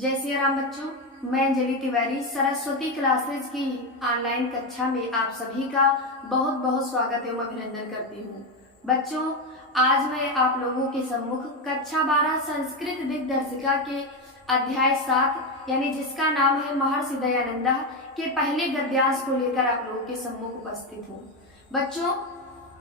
जय श्री राम बच्चों, मैं अंजलि तिवारी सरस्वती क्लासेज की ऑनलाइन कक्षा में आप सभी का बहुत बहुत स्वागत एवं अभिनंदन करती हूँ। बच्चों, आज मैं आप लोगों के सम्मुख कक्षा 12 संस्कृत दिग्दर्शिका के अध्याय 7 यानी जिसका नाम है महर्षि दयानंदा के पहले गद्यांश को लेकर आप लोगों के सम्मुख उपस्थित हूँ। बच्चों,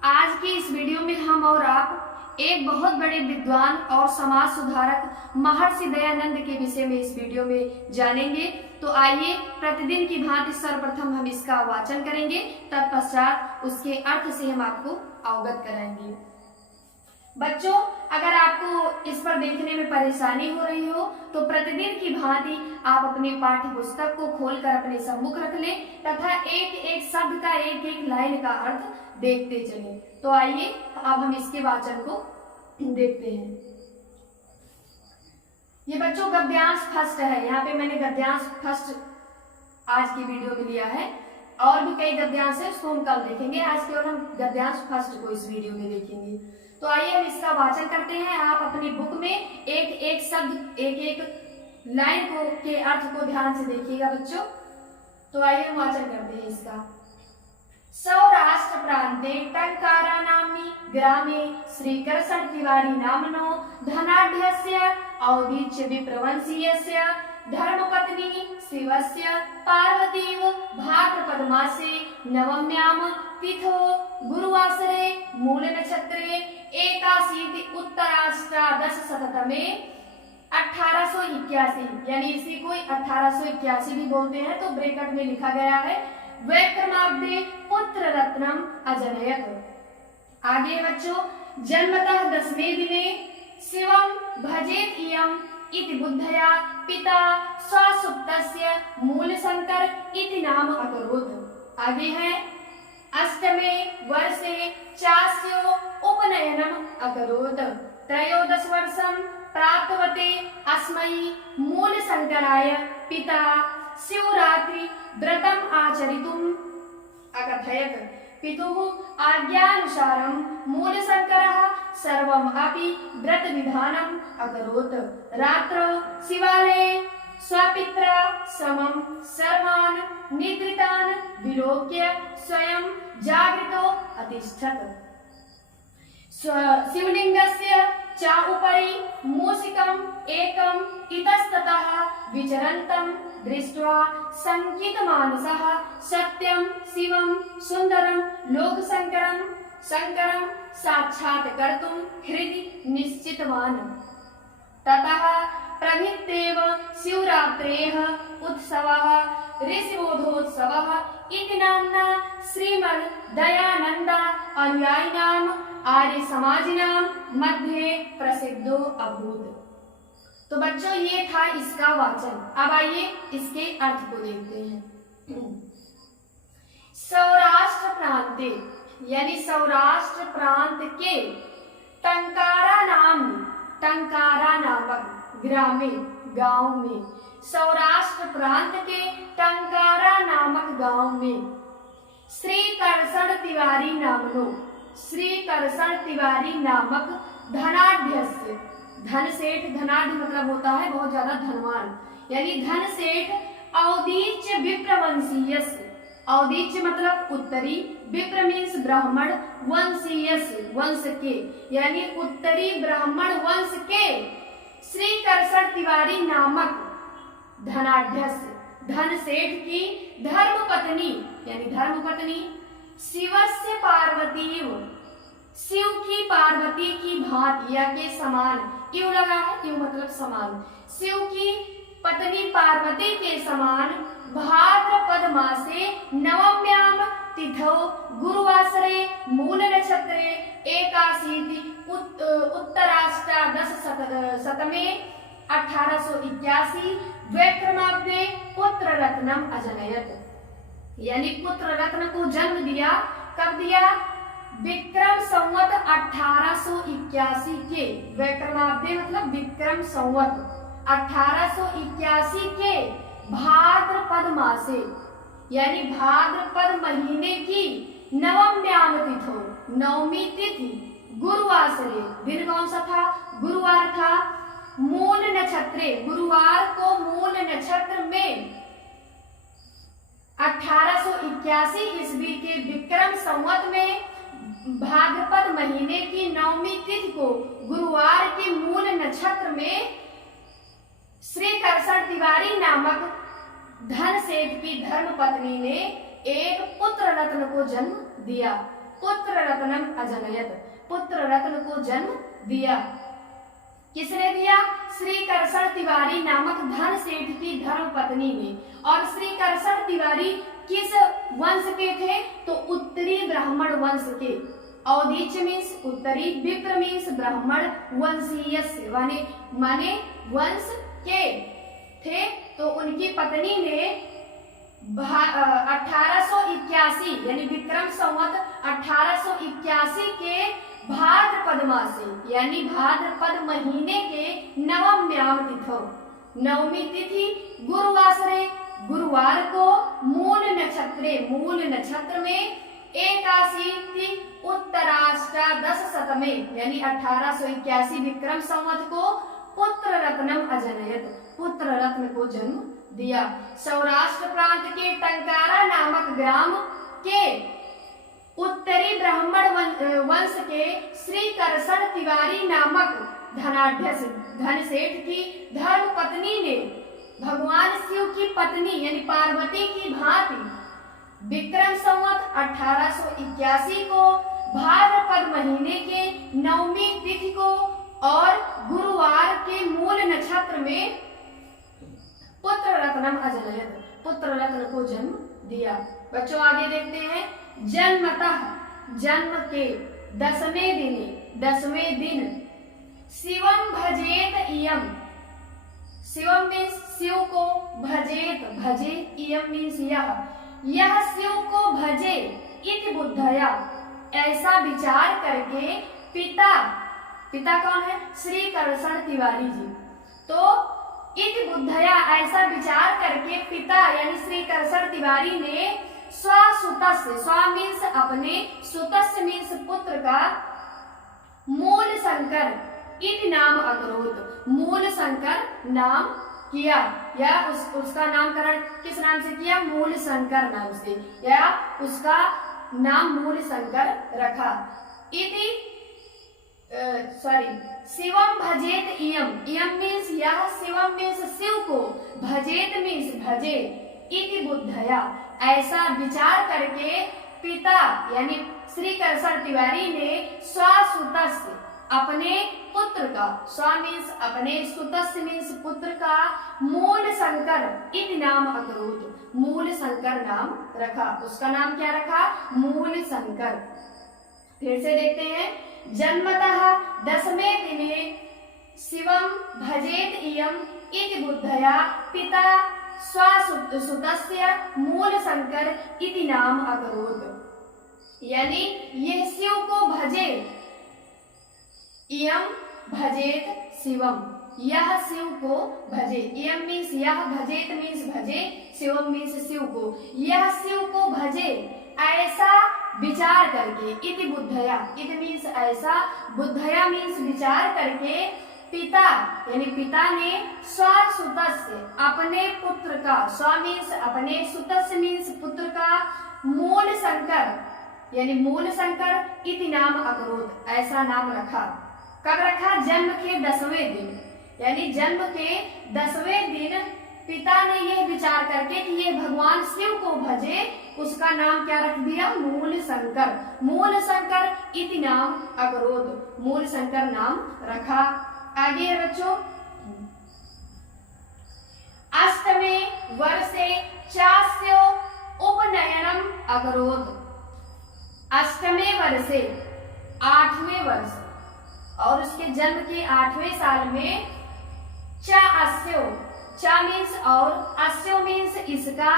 आज की इस वीडियो में हम और आप एक बहुत बड़े विद्वान और समाज सुधारक महर्षि दयानंद के विषय में इस वीडियो में जानेंगे। तो आइए प्रतिदिन की भांति सर्वप्रथम हम इसका वाचन करेंगे, तत्पश्चात उसके अर्थ से हम आपको अवगत कराएंगे। बच्चों, अगर आपको इस पर देखने में परेशानी हो रही हो तो प्रतिदिन की भांति आप अपनी पाठ्य पुस्तक को खोलकर अपने सम्मुख रख लें तथा एक एक शब्द का एक एक लाइन का अर्थ देखते चलें। तो आइए अब हम इसके वाचन को देखते हैं। ये बच्चों गद्यांश फर्स्ट है। यहाँ पे मैंने गद्यांश फर्स्ट आज की वीडियो में लिया है, और भी कई गद्यांश है उसको हम कल देखेंगे। आज केवल हम गद्यांश फर्स्ट को इस वीडियो में देखेंगे। तो आइए हम इसका वाचन करते हैं। आप अपनी बुक में एक एक शब्द एक एक लाइन को के अर्थ को ध्यान से देखिएगा बच्चों। तो आइए हम वाचन करते हैं इसका। सौराष्ट्र प्रांते टंकारा नाम्नि ग्रामे श्रीकर्षण तिवारी नामनो धनाढ्यस्य औदीच्य विप्रवंशीयस्य धर्मपत्नी शिवस्य पार्वतीव भाद्रपदमासे नवम्याम तिथो गुरुवासरे मूल नक्षत्रे एकाशीति उत्तराष्टादशशततमे 1881 यानी इसी को 1881 भी बोलते हैं, तो ब्रैकेट में लिखा गया है वैक्रमाब्दे पुत्र रत्नम अजनयत। आगे बच्चों, जन्मतः 10वें दिने शिवम भजेत इयम इति बुद्धया पिता स्वसुप्तस्य मूलशंकर इति नाम अकरोत्। आगे है अष्टमे वर्षे चास्यो उपनयनम अकरोत्। 13 वर्षं प्राप्तवते अस्मै मूलशंकराय पिता शिवरात्रि व्रतम आचरितुम् अकथयत्। पितुः आज्ञानुसारं मूलशंकरः सर्वम् अपि व्रत विधानम् अकरोत्। रात्रौ शिवालये स्वपित्रा समं सर्वान् निद्रितान् विलोक्य स्वयं जागृतो अतिष्ठत्। शिवलिंगस्य च उपरि मूषिकम् एकम् इतस्ततः विचरन्तं दृष्ट्वा शङ्कितमानसः सत्यं शिवं सुन्दरं लोकशङ्करं शङ्करं साक्षात्कर्तुं हृदि निश्चितवान्। ततः प्रभृत्येव शिवरात्रेः उत्सवः ऋषिबोधोत्सवः इति नाम्ना श्रीमद् दयानन्द अनुयायिनाम् आर्य समाजिनां मध्ये प्रसिद्धो अभूत्। तो बच्चों, ये था इसका वाचन। अब आइए इसके अर्थ को देखते हैं। सौराष्ट्र प्रांते यानी सौराष्ट्र प्रांत के टंकारा नामक ग्रामे गांव में, सौराष्ट्र प्रांत के टंकारा नामक गांव में श्रीकर्षण तिवारी नामक धनाढ्यस्य, धन सेठ, धनाढ्य मतलब होता है बहुत ज्यादा धनवान, यानी धन सेठ औदीच्य विप्रवंशीयस्य, औदीच्य मतलब उत्तरी, विप्र मीन्स ब्राह्मण, वंशीयस्य वंश के, यानी उत्तरी ब्राह्मण वंश के श्रीकर्षण तिवारी नामक धनाढ्यस्य धन सेठ की धर्मपत्नी यानी धर्मपत्नी शिवस्य पार्वतीव, शिव की पार्वती की भांति या के समान, क्यों लगा है, क्यों मतलब समान, शिव की पत्नी पार्वती के समान भाद्रपद मासे नवम्याम तिथौ गुरुवासरे मूल नक्षत्रे एकाशीति उत्तराष्टादशशतमे 1881 वैक्रमाब्दे पुत्र रत्नम अजनयत, यानी पुत्र रत्न को जन्म दिया। कब दिया? विक्रम संवत 1881 के, वैक्रमाब्दे मतलब विक्रम संवत 1881 के भाद्रपद मासे यानी भाद्रपद महीने की नवम्याम तिथो, नवमी तिथि, गुरुवासरे, दिन कौन सा था? गुरुवार था। मूल नक्षत्रे, गुरुवार को मूल नक्षत्र में 1881 ईस्वी के विक्रम संवत में भाद्रपद महीने की 9वीं तिथि को गुरुवार के मूल नक्षत्र में श्री करसठ तिवारी नामक धन सेठ की धर्म पत्नी ने एक पुत्र रत्न को जन्म दिया। पुत्र रत्नम अजनयत, पुत्र रत्न को जन्म दिया। किसने दिया? श्री करसठ तिवारी नामक धन सेठ की धर्म पत्नी ने। और श्री करसठ तिवारी किस वंश के थे? तो उत्तरी ब्राह्मण वंश के। औदीच्य मीन्स उत्तरी, विप्र मीन्स ब्राह्मण, वंशीय से माने वंश के थे। तो उनकी पत्नी ने 1881 यानी विक्रम संवत 1881 के भाद्रपद मासे यानी भाद्रपद महीने के नवम्याम तिथौ, 9वीं तिथि गुरुवासरे, गुरुवार को मूल नक्षत्र में 81 उत्तराष्टादश शतमे यानी 1881 विक्रम संवत को पुत्र रत्नम अजनयत, पुत्र रत्न को जन्म दिया। सौराष्ट्र प्रांत के टंकारा नामक ग्राम के उत्तरी ब्राह्मण वंश के श्री करसठ तिवारी नामक धनाढ्य धन सेठ की धर्म पत्नी ने भगवान शिव की पत्नी यानी पार्वती की भांति विक्रम संवत 1881 को भाद्रपद महीने के 9वीं तिथि को और गुरुवार के मूल नक्षत्र में पुत्र रत्नम अजनयत, पुत्र रत्न को जन्म दिया। बच्चों आगे देखते हैं। जन्मतः, जन्म के 10वें दिन शिवम भजेत इयम, शिवम मीन्स शिव को, भजेत भजे, इयम मीन्स यह शिव को भजे इति बुद्धया, ऐसा विचार करके पिता कौन है? श्री करसठ तिवारी जी। तो इति बुद्धया ऐसा विचार करके पिता यानी श्री करसठ तिवारी ने स्वसुतस्य, स्व मीन्स अपने, सुतस्य मीन्स पुत्र का, मूल शंकर इति नाम अकरोत, मूल शंकर नाम किया या उसका नामकरण किस नाम से किया? मूल शंकर नाम से, या उसका नाम मूल शंकर रखा। इति शिवम भजेत इयम, इयम मीन्स यह, शिवम मीन्स शिव को, भजेत मीन्स भजे, इति बुद्धया ऐसा विचार करके पिता यानी श्री करसठ तिवारी ने स्वसुतस्य अपने पुत्र का, स्व मीन्स अपने, सुतस्य मीन्स पुत्र का, मूल शंकर इति नाम अकरोत, मूल शंकर नाम रखा। उसका नाम क्या रखा? मूल शंकर। फिर से देखते हैं। जन्मतः 10वें दिने शिवम भजेत इयम इति बुद्धया पिता स्वसुतस्य मूल शंकर इति नाम अकरोत, यानी ये शिव को भजे, इयम भजेत शिवम, यह शिव को भजे, इयम मीन्स यह, भजेत मीन्स भजे, शिवम मीन्स शिव को, यह शिव को भजे ऐसा विचार करके, इति बुद्धया, इति मीन्स ऐसा, बुद्धया मीन्स विचार करके पिता यानी पिता ने स्वसुतस्य अपने पुत्र का, स्व मीन्स अपने, सुतस्य मीन्स पुत्र का, मूल शंकर यानी मूल शंकर इति नाम अकरोत ऐसा नाम रखा। कब रखा? जन्म के 10वें दिन, यानी जन्म के 10वें दिन पिता ने यह विचार करके कि ये भगवान शिव को भजे, उसका नाम क्या रख दिया? मूल शंकर, मूल शंकर इति नाम अकरोत, मूल शंकर नाम रखा। आगे है बच्चों। अष्टमे वर्षे चास्य उपनयनम अकरोत, अष्टमे वर्षे 8वें वर्ष और उसके जन्म के 8वें साल में चा अस्यो, चा मीन्स और, अस्यो मीन्स इसका,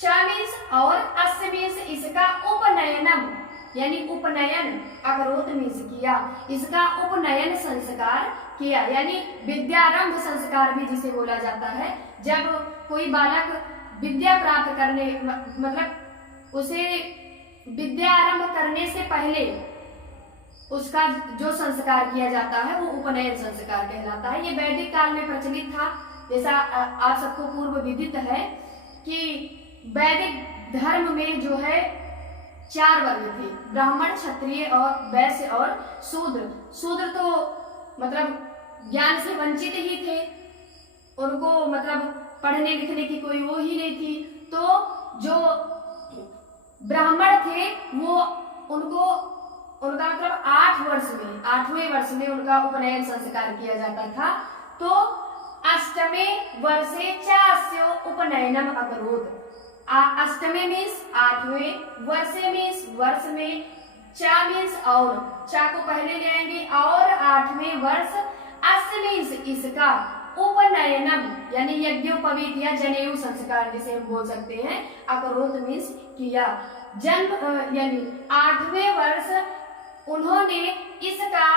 चा मीन्स और, अस्य मीन्स इसका, उपनयनम यानी उपनयन, अकरोत मीन्स किया, इसका उपनयन संस्कार किया, यानी विद्यारंभ संस्कार भी जिसे बोला जाता है। जब कोई बालक विद्या प्राप्त करने मतलब उसे विद्या आरंभ करने से पहले उसका जो संस्कार किया जाता है वो उपनयन संस्कार कहलाता है। ये वैदिक काल में प्रचलित था। जैसा आप सबको पूर्व विदित है कि वैदिक धर्म में जो है 4 वर्ग थे, ब्राह्मण, क्षत्रिय और वैश्य और शूद्र। शूद्र तो मतलब ज्ञान से वंचित ही थे, उनको मतलब पढ़ने लिखने की कोई वो ही नहीं थी। तो जो ब्राह्मण थे वो उनका मतलब 8वें वर्ष में उनका उपनयन संस्कार किया जाता था। तो अष्टमे वर्षे चास्य उपनयनम अकरोत्। अष्टमे मीन्स 8वें, वर्षे मीन्स वर्ष में, चा मीन्स और, चा को पहले ले आएंगे, और 8वें वर्ष, अष्ट मीन्स इसका, उपनयनम यानी यज्ञोपवीत या जनेऊ संस्कार जिसे हम बोल सकते हैं, अकरोत् मीन्स किया। जन्म यानी 8वें वर्ष उन्होंने इसका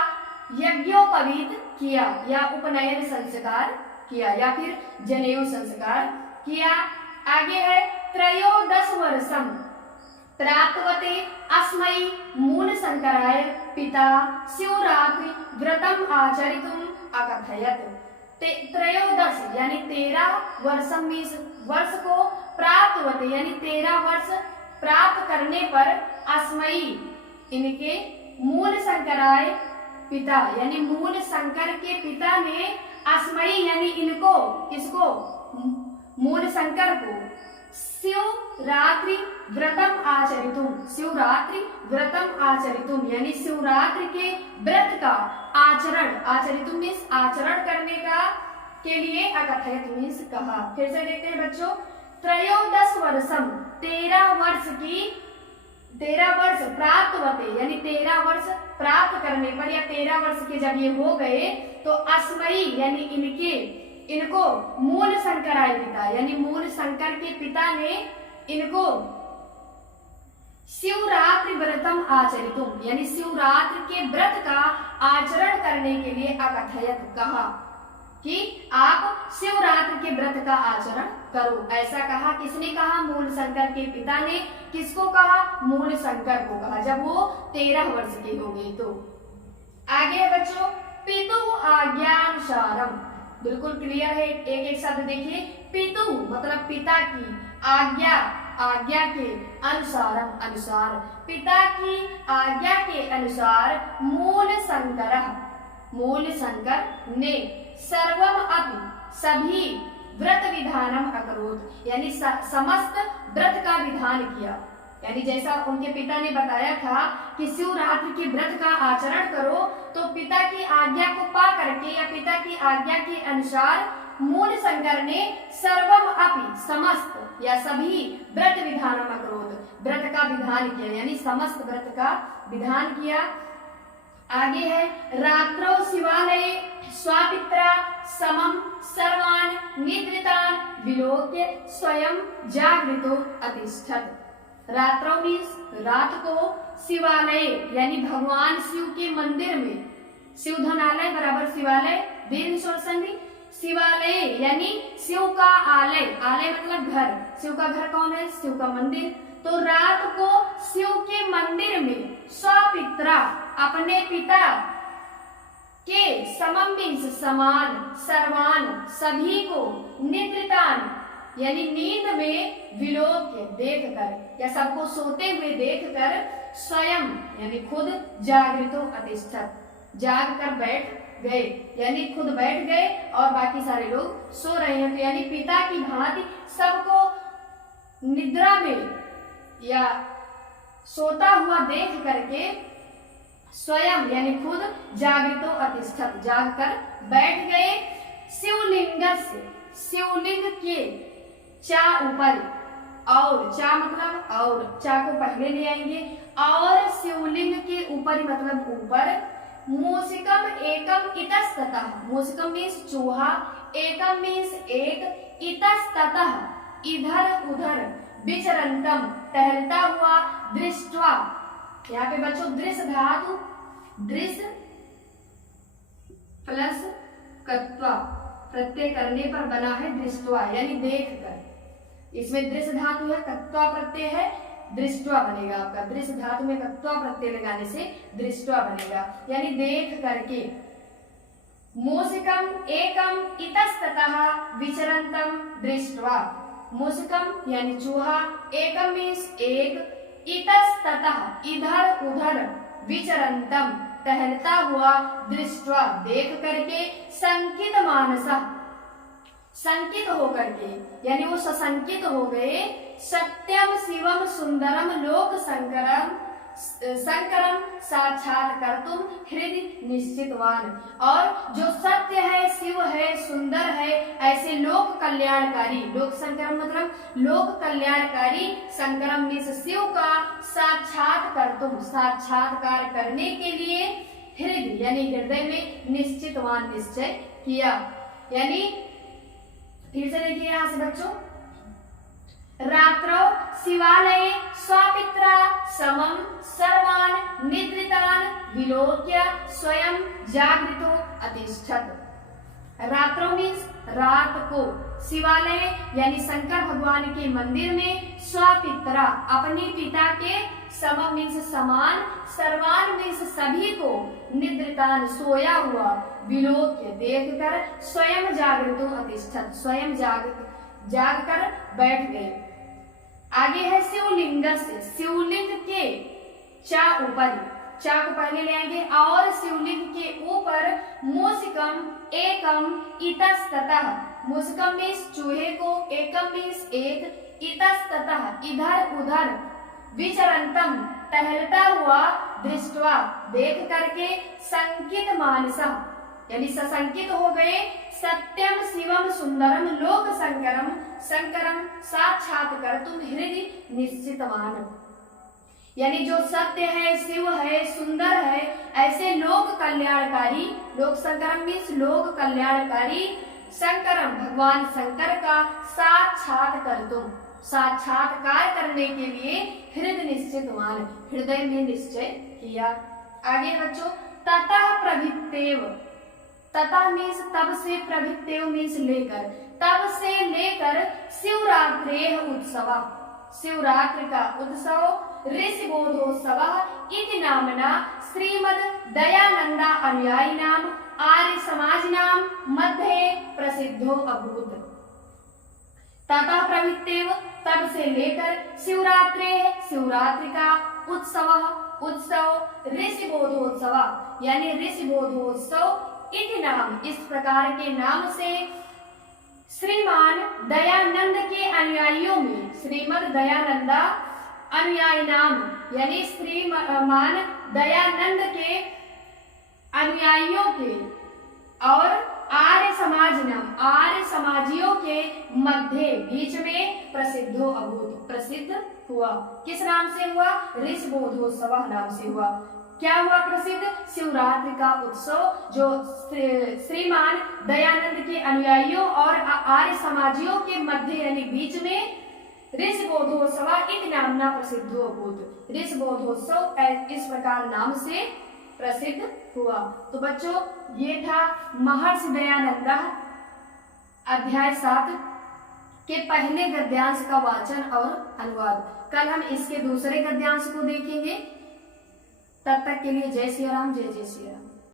यज्ञोपवीत किया या उपनयन संस्कार किया या फिर जनेऊ संस्कार किया। आगे है त्रयोदश वर्षम प्राप्तवते अस्मै मूल शंकराय पिता शिवरात्रि व्रतम आचरितुम अकथयत। त्रयोदश यानी 13 वर्षम मीन्स वर्ष को, प्राप्तवते यानी 13 वर्ष प्राप्त करने पर, अस्मै इनके, मूल शंकराय पिता यानी मूल शंकर के पिता ने, अस्मै यानी इनको, किसको, मूल शंकर को, शिवरात्रि व्रतम आचरितुम, शिवरात्रि व्रतम आचरितुम यानी शिवरात्रि के व्रत का आचरण, आचरितुम मीन्स आचरण करने का के लिए, अकथयत मीन्स कहा। फिर से देखते हैं बच्चों, त्रयोदश वर्षम 13 वर्ष की, 13 वर्ष प्राप्तवते यानी 13 वर्ष प्राप्त करने पर या 13 वर्ष के जब ये हो गए तो अस्मै यानी इनके, इनको मूल शंकराय पिता यानी मूल शंकर के पिता ने इनको शिवरात्रि व्रतम आचरितुम यानी शिवरात्रि के व्रत का आचरण करने के लिए अकथयत कहा कि आप शिवरात्रि के व्रत का आचरण करो। ऐसा कहा, किसने कहा, मूल शंकर के पिता ने। किसको कहा, मूल शंकर को कहा, जब वो 13 वर्ष के हो गए। तो आगे है बच्चों, पितु आज्ञानुसारम, बिल्कुल क्लियर है। एक एक शब्द देखिए, पितु मतलब पिता की, आज्ञा आज्ञा के, अनुसारम अनुसार, पिता की आज्ञा के अनुसार, मूल शंकर ने सर्वम अपि सभी व्रत विधानम अकरोत् यानी समस्त व्रत का विधान किया। यानी जैसा उनके पिता ने बताया था कि शिवरात्रि के व्रत का आचरण करो, तो पिता की आज्ञा को पा करके या पिता की आज्ञा के अनुसार मूल शंकर ने सर्वम अपि समस्त या सभी व्रत विधानम अकरोत् व्रत का विधान किया यानी समस्त व्रत का विधान किया। आगे है, रात्रौ शिवालये स्वापित्रा समम सर्वान् निद्रितान् विलोक्य स्वयं जागृतो अतिष्ठत्। रात्रौ मीन्स रात को, शिवालय यानी भगवान शिव के मंदिर में, शिव धनालय बराबर शिवालय, दीर्घ स्वर संधि, शिवालय यानी शिव का आलय, आलय मतलब घर, शिव का घर कौन है, शिव का मंदिर। तो रात को शिव के मंदिर में स्वापित्रा अपने पिता के, समम मीन्स समान, सर्वान सभी को, निद्रितान यानी नींद में, विलोक्य देखकर या सबको सोते हुए देखकर, स्वयं यानी खुद, जागृतो अतिष्ठत् जाग कर बैठ गए यानी खुद बैठ गए और बाकी सारे लोग सो रहे हैं। तो यानी पिता की भांति सबको निद्रा में या सोता हुआ देख करके स्वयं यानी खुद जागृतो अतिष्ठत् जाग कर बैठ गए। शिवलिंग के चा ऊपर, और चा मतलब और, चा को पहले ले आएंगे, और शिवलिंग के ऊपर मतलब ऊपर, मूषिकम एकम इतस्ततः, मूषिकम मीन्स चूहा, एकम मीन्स एक, इतस्ततः इधर उधर, विचरंतम टहलता हुआ, दृष्ट्वा यहाँ पे बच्चों दृश्य धातु, दृश्य प्लस कत्वा प्रत्यय करने पर बना है दृष्ट्वा यानी देख कर। इसमें दृश्य धातु है, कत्वा प्रत्यय है, दृष्टवा बनेगा आपका, दृश्य धातु में त्वा प्रत्यय लगाने से दृष्टवा बनेगा, यानी देख करके। मूषिकम एकम इतस्ततः विचरंतम दृष्टवा, मूषिकम यानी चूहा, एकम मीन्स एक, इतस्ततः इधर उधर, विचरंतम टहलता हुआ, दृष्टवा देख करके, संकित मानसा संकित होकर के, यानी वो सशंकित हो गए, सत्यम शिवम सुंदरम लोक संकरम साक्षात्कर्तुम हृदय निश्चितवान, और जो सत्य है, शिव है, सुंदर है, ऐसे लोक कल्याणकारी, लोक संकरम मतलब लोक कल्याणकारी, संकरम मीन्स शिव का साक्षात्कर्तुम साक्षात्कार करने के लिए, हृदय यानी हृदय में, निश्चितवान निश्चय किया। यानी फिर से देखिए यहाँ से बच्चों, रात्रौ शिवालये स्वापित्रा समम सर्वान् निद्रितान् विलोक्य स्वयं जागृतो अतिष्ठत्। रात्रौ मीन्स रात को, शिवालय यानी शंकर भगवान के मंदिर में, स्वापित्रा अपने पिता के, समम मीन्स समान, सर्वान मीन्स सभी को, निद्रितान सोया हुआ, विलोक्य देखकर, स्वयं जागृतो अतिष्ठत् स्वयं जाग कर बैठ गए। आगे है शिवलिंग से, शिवलिंग के चा ऊपर, चा को पहले ले आएंगे, और शिवलिंग के ऊपर, मूषिकम एकम इतस्ततः, मूषिकम मीन्स चूहे को, एकम मीन्स एक, इतस्ततः इधर उधर, विचरंतम टहलता हुआ, दृष्टवा देख करके, संकित मानसा यानी सशंकित हो गए, सत्यम शिवम सुंदरम लोक संकरम संकरम साक्षात्कर्तुम हृदय निश्चितवान, यानी जो सत्य है, शिव है, सुंदर है, ऐसे लोक कल्याणकारी, लोक संकरम मीन्स लोक कल्याणकारी, संकरम भगवान शंकर का साक्षात्कर्तुम साक्षात्कार करने के लिए, हृदय निश्चितवान हृदय में निश्चय किया। आगे बच्चों, ततः प्रभृतेव, ततः मीन्स तब से, प्रभृतेव मीन्स लेकर, तब से लेकर, शिवरात्रेः उत्सव शिवरात्रि का उत्सव, ऋषिबोधोत्सव इति नामना श्रीमद दयानंदा अनुयायिनाम आर्य समाजिनाम मध्ये प्रसिद्धो अभूत। ततः प्रभृतेव तब से लेकर, शिवरात्रि शिवरात्रि का, उत्सव ऋषिबोधोत्सव यानी ऋषिबोधोत्सव, इति नाम इस प्रकार के नाम से, श्रीमान दयानंद के अनुयायियों में, श्रीमद दयानंदा अनुयायी नाम यानी श्रीमान दयानंद के अनुयायियों के, और आर्य समाज नाम आर्य समाजियों के मध्य बीच में, प्रसिद्धो अभूत प्रसिद्ध हुआ। किस नाम से हुआ? ऋषिबोधोत्सव नाम से हुआ। क्या हुआ प्रसिद्ध? शिवरात्रि का उत्सव जो श्रीमान दयानंद के अनुयायियों और आर्य समाजियों के मध्य यानी बीच में, ऋषिबोधोत्सव इति नामना प्रसिद्धो अभूत। ऋषिबोधोत्सव इस प्रकार नाम से प्रसिद्ध हुआ। तो बच्चों ये था महर्षि दयानंद अध्याय 7 के पहले गद्यांश का वाचन और अनुवाद। कल हम इसके दूसरे गद्यांश को देखेंगे। तब तक के लिए जय श्री राम, जय जय श्री राम।